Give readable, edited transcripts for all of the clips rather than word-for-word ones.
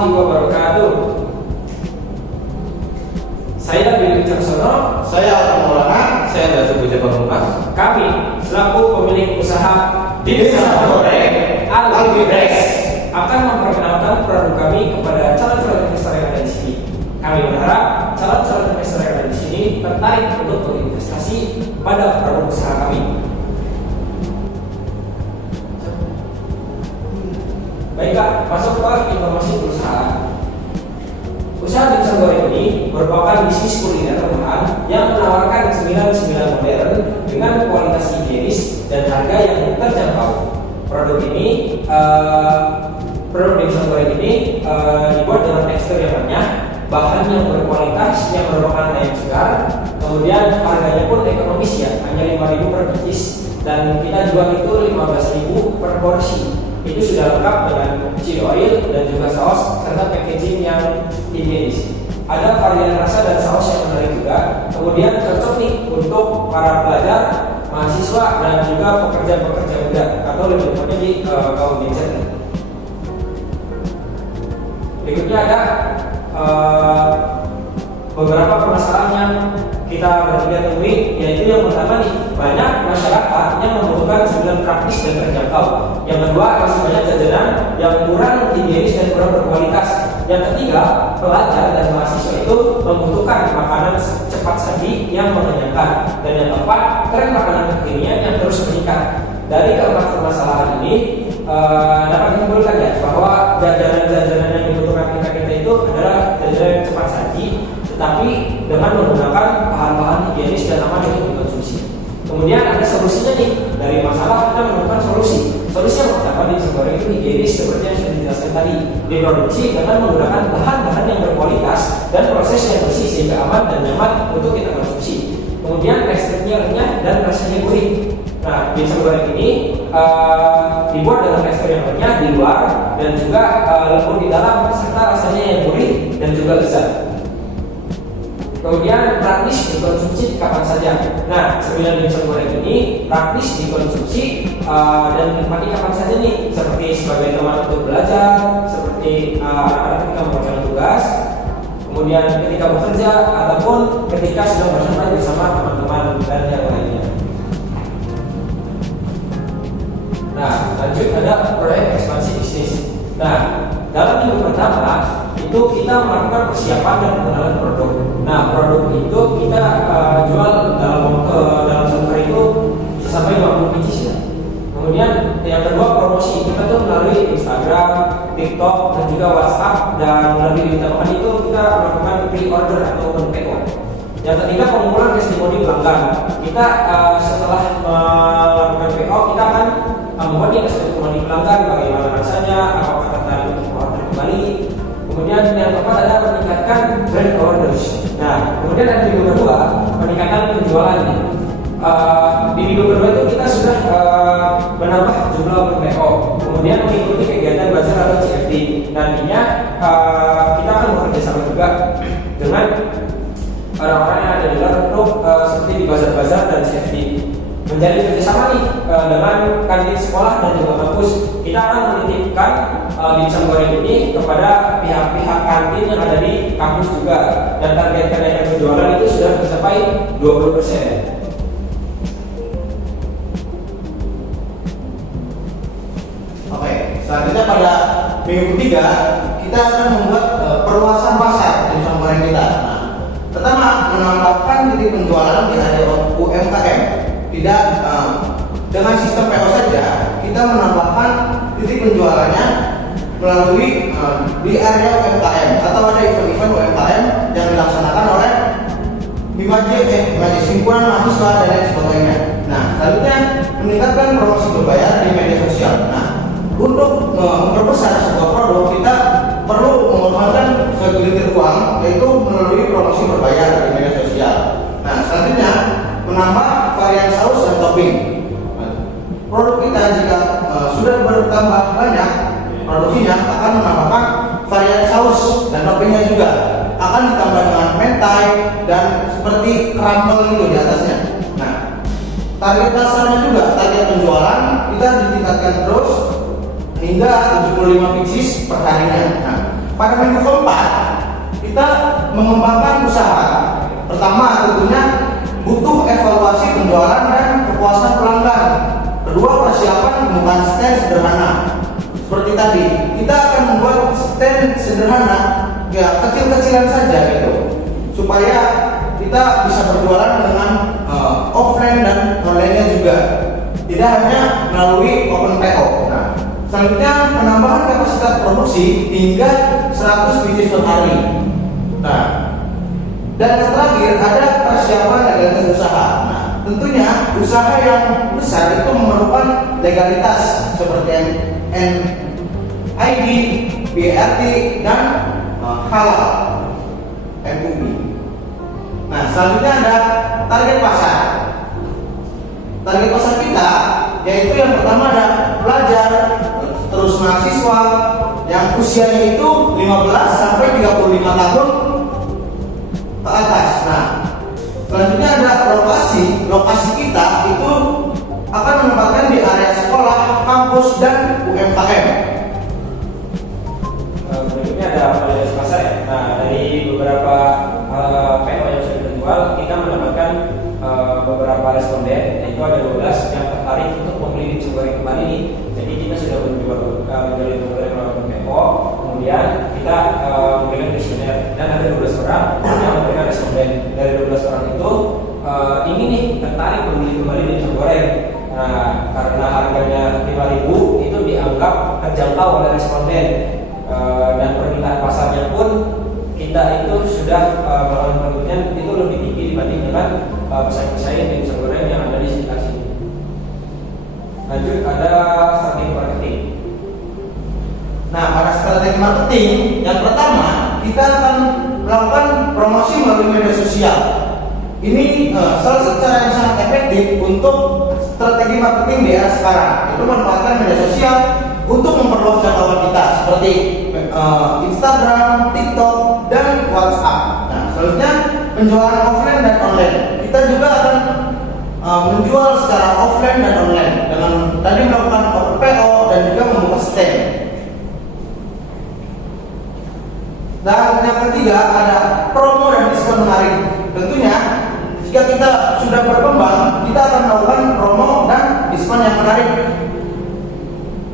warahmatullahi wabarakatuh. Saya Billy Wicaksono. Saya Alta Maulana. Saya Datuk Puja Pamungkas. Kami selaku pemilik usaha Desa Goreng Algibrex akan memperkenalkan produk kami kepada calon-calon investor yang ada di sini. Kami berharap calon-calon investor yang ada di sini tertarik untuk berinvestasi pada produk usaha kami. Baik Kak, masuk ke informasi perusahaan. Usaha Dimsum Goreng ini merupakan bisnis kuliner rumahan yang menawarkan cemilan-cemilan modern dengan kualitas higienis dan harga yang terjangkau. Produk Dimsum Goreng ini dibuat dengan tekstur yang renyah, bahan yang berkualitas yang merupakan ayam segar, kemudian harganya pun ekonomis ya, hanya 5.000 per biji, dan kita jual itu 15.000 per porsi. Itu sudah lengkap dengan chili oil dan juga saus serta packaging yang higienis. Ada varian rasa dan saus yang menarik juga. Kemudian cocok nih untuk para pelajar, mahasiswa dan juga pekerja-pekerja muda atau lebih tepatnya di kaum Gen Z. Berikutnya ada beberapa permasalahan yang kita bertiga temui, yaitu yang pertama nih, banyak masyarakat yang membutuhkan cemilan praktis dan terjangkau. Yang kedua, masih banyak jajanan yang kurang higienis dan kurang berkualitas. Yang ketiga, pelajar dan mahasiswa itu membutuhkan makanan cepat saji yang mengenyangkan. Dan yang keempat, tren makanan kekinian yang terus meningkat. Dari keempat permasalahan ini dapat disimpulkan ya bahwa jajanan-jajanan yang dibutuhkan kita itu adalah jajanan yang cepat saji, tetapi dengan menggunakan bahan-bahan higienis dan aman untuk dikonsumsi. Kemudian ada solusinya nih, dari masalah kita menemukan solusi. Solusi yang pertama di Dimsum Goreng itu higienis seperti yang sudah dijelaskan tadi, diproduksi dengan menggunakan bahan-bahan yang berkualitas dan proses yang bersih sehingga aman dan nyaman untuk kita konsumsi. Kemudian teksturnya renyah dan rasanya gurih. Nah, Dimsum Goreng ini dibuat dengan tekstur yang renyah di luar dan juga lembut di dalam serta rasanya yang gurih dan juga lezat. Kemudian praktis dikonsumsi kapan saja. Nah, cemilan Dimsum Goreng ini praktis dikonsumsi dan dinikmati kapan saja nih, seperti sebagai teman untuk belajar, seperti anak-anak ketika mengerjakan tugas, kemudian ketika bekerja ataupun ketika sedang bersantai bersama teman-teman dan yang lainnya. Nah, lanjut ada proyek ekspansi bisnis. Nah, dalam minggu pertama itu kita melakukan persiapan dan pengenalan produk. Nah, produk itu kita jual dalam satu hari itu bisa sampai 50 biji ya. Kemudian yang kedua promosi, kita tuh melalui Instagram, TikTok dan juga WhatsApp, dan lebih diutamakan itu kita melakukan pre-order atau PO. Yang ketiga pengumpulan testimoni pelanggan. Kita setelah melakukan PO kita akan membuat testimoni pelanggan, bagaimana rasanya, apakah tertarik untuk order kembali. Kemudian yang keempat ada meningkatkan brand awareness. Nah, kemudian ada minggu kedua peningkatan penjualannya. Di minggu kedua itu kita sudah menambah jumlah PO, kemudian mengikuti kegiatan bazar atau CFD. Nantinya kita akan bekerja sama juga dengan orang-orang yang ada di luar untuk seperti di bazar-bazar dan CFD. Menjalin kerjasama nih dengan kantin sekolah dan juga kampus. Kita akan menitipkan Dimsum Goreng ini kepada pihak-pihak kantin yang ada di kampus juga, dan target kenaikan penjualan itu sudah mencapai 20%. Oke, selanjutnya pada minggu ketiga kita akan membuat perluasan pasar Dimsum Goreng kita. Nah, pertama menambahkan titik penjualan di area UMKM. Tidak dengan sistem PO saja, kita menambahkan titik penjualannya melalui di area UMKM atau ada event-event UMKM yang dilaksanakan oleh Himajek, himpunan mahasiswa dan lain sebagainya. Nah, selanjutnya meningkatkan promosi berbayar di media sosial. Nah, untuk memperbesar sebuah produk kita perlu mengorbankan segelintir uang, yaitu melalui promosi berbayar di media sosial. Nah, selanjutnya menambah varian saus dan topping. Produk kita jika sudah bertambah banyak produksinya akan menambahkan varian saus dan toppingnya juga akan ditambah dengan mentai dan seperti crumble gitu di atasnya. Nah, target pasarnya juga, target penjualan kita ditingkatkan terus hingga 75 pieces per harinya. Nah, pada minggu keempat kita mengembangkan usaha. Pertama tentunya butuh evaluasi penjualan dan kepuasan pelanggan. Kedua, persiapan pembukaan stand sederhana. Seperti tadi, kita akan membuat stand sederhana, ya kecil-kecilan saja gitu, supaya kita bisa berjualan dengan offline dan online-nya juga, tidak hanya melalui open PO. Nah, selanjutnya penambahan kapasitas produksi hingga 100 biji per hari. Nah, dan yang terakhir ada persiapan legalitas usaha. Nah, tentunya usaha yang besar itu memerlukan legalitas seperti NID, BRT, dan halal MUI. Nah, selanjutnya ada target pasar. Target pasar kita yaitu yang pertama ada pelajar, terus mahasiswa yang usianya itu 15 sampai 35 tahun ke atas. Nah, selanjutnya ada lokasi. Lokasi kita itu akan menempatkan di area sekolah, kampus, dan UMKM. Berikutnya ada validasi pasar ya. Nah, dari beberapa PO yang sudah terjual, kita mendapatkan beberapa responden, yaitu ada 12 yang tertarik untuk membeli minyak goreng kembali ini. Jadi kita sudah menjual minyak goreng melalui PO, kemudian kita memberikan kuesioner dan ada 12 orang yang memberikan responden. Dari 12 orang itu ini nih tertarik membeli kembali minyak goreng. Nah, karena harganya 5.000 itu dianggap terjangkau oleh responden. Dan permintaan pasarnya pun kita itu sudah melakukan penelitian itu lebih tinggi dibanding dengan pesaing-pesaing minyak goreng yang ada di sekitar sini. Lanjut ada strategi marketing. Nah, pada strategi marketing yang pertama kita akan melakukan promosi melalui media sosial. Ini salah satu cara yang sangat efektif untuk strategi marketing di era sekarang. Itu memanfaatkan media sosial untuk memperluas jangkauan kita seperti Instagram, TikTok, dan WhatsApp. Nah, selanjutnya penjualan offline dan online. Kita juga akan menjual secara offline dan online dengan tadi melakukan open PO dan juga membuka stand. Dan yang ketiga ada promo dan diskon menarik. Tentunya jika kita sudah berkembang, kita akan melakukan promo dan diskon yang menarik.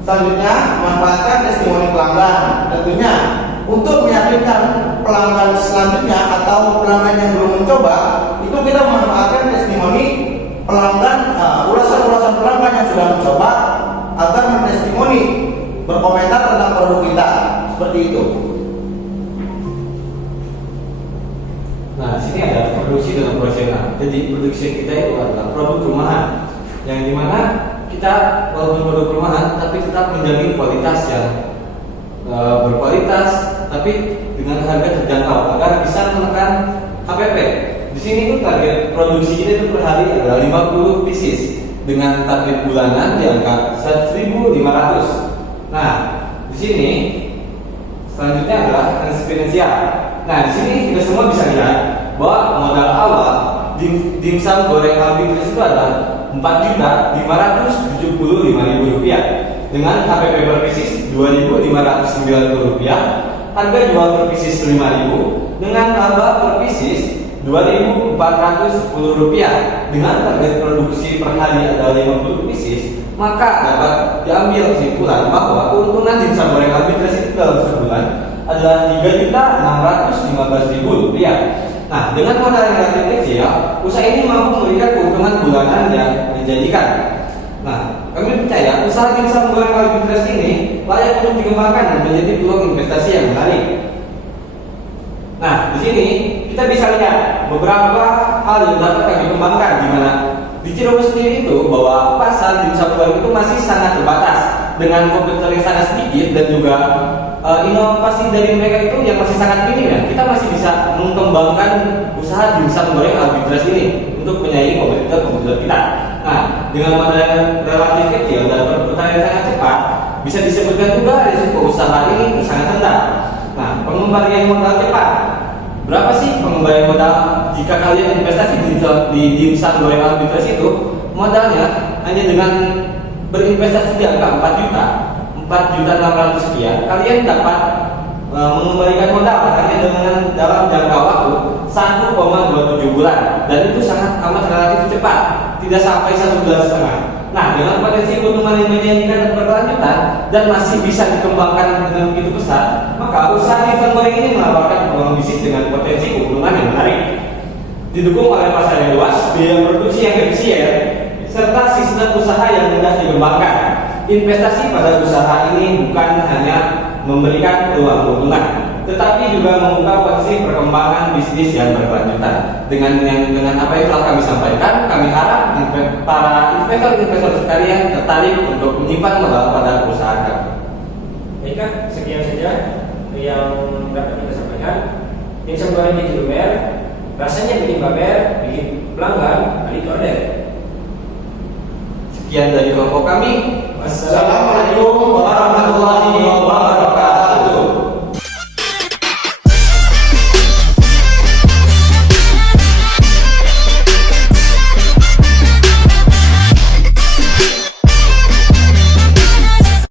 Selanjutnya, manfaatkan testimoni pelanggan. Tentunya untuk meyakinkan pelanggan selanjutnya atau pelanggan yang belum mencoba, itu kita memanfaatkan testimoni pelanggan, ulasan-ulasan pelanggan yang sudah mencoba agar mentestimoni, berkomentar tentang produk kita. Seperti itu. Nah, di sini ada produksi dengan profesional. Jadi produksi kita itu adalah produk rumahan, yang dimana kita walaupun produk rumahan, tapi tetap menjamin kualitas yang berkualitas, tapi dengan harga terjangkau agar bisa menekan HPP. Di sini itu target produksi kita itu per hari adalah 50 pieces dengan target bulanan di angka 1.500. Nah, di sini selanjutnya adalah eksponensial. Nah, di sini kita semua bisa lihat bahwa modal awal dimsum goreng Albitrus itu adalah Rp4.575.000 dengan HPP per pieces Rp2.590, harga jual per pieces Rp5.000 dengan laba per pieces Rp2.410 dengan target produksi per hari adalah 50 pieces. Maka dapat diambil kesimpulan bahwa keuntungan dimsum goreng Albitrus itu dalam sebulan adalah Rp3.615.000. Nah, dengan modal yang relatif kecil, usaha ini mampu memberikan keuntungan bulanan yang menjanjikan. Nah, kami percaya usaha dimsum goreng Albitrus ini layak untuk dikembangkan dan menjadi peluang investasi yang menarik. Nah, di sini kita bisa lihat beberapa hal yang dapat kami kembangkan, di mana di Cirebon sendiri itu bahwa pasar dimsum goreng itu masih sangat terbatas dengan kompetitor yang sangat sedikit dan juga inovasi dari mereka itu yang masih sangat minim ya. Kita masih bisa mengembangkan usaha dimsum goreng Albitrus ini untuk menyaingi kompetitor kita. Nah, dengan modal yang relatif kecil dan perputaran yang sangat cepat, bisa disebutkan juga risiko usaha ini sangat rendah. Nah, pengembalian modal cepat. Berapa sih pengembalian modal jika kalian investasi di dimsum goreng Albitrus itu? Modalnya hanya dengan berinvestasi di angka 4.600.000 sekian, kalian dapat mengembalikan modal hanya dengan dalam jangka waktu 1,27 bulan, dan itu sangat amat relatif cepat, tidak sampai 1,5 bulan. Nah, dengan potensi keuntungan yang menjanjikan dan berkelanjutan dan masih bisa dikembangkan dengan begitu besar, maka usaha instan goreng ini menawarkan peluang bisnis dengan potensi keuntungan yang menarik. Didukung oleh pasar yang luas, biaya produksi yang efisien, serta sistem usaha yang mudah dikembangkan. Investasi pada usaha ini bukan hanya memberikan peluang keuntungan, tetapi juga membuka potensi perkembangan bisnis yang berkelanjutan. Dengan apa yang telah kami sampaikan, kami harap para investor-investor sekalian tertarik untuk menyimpan modal pada perusahaan kami. Baiklah, sekian saja yang dapat kita sampaikan. Instan goreng Haji Lumer rasanya bikin baper, bikin pelanggan, itu ada. Sekian dari kelompok kami. Wassalamualaikum.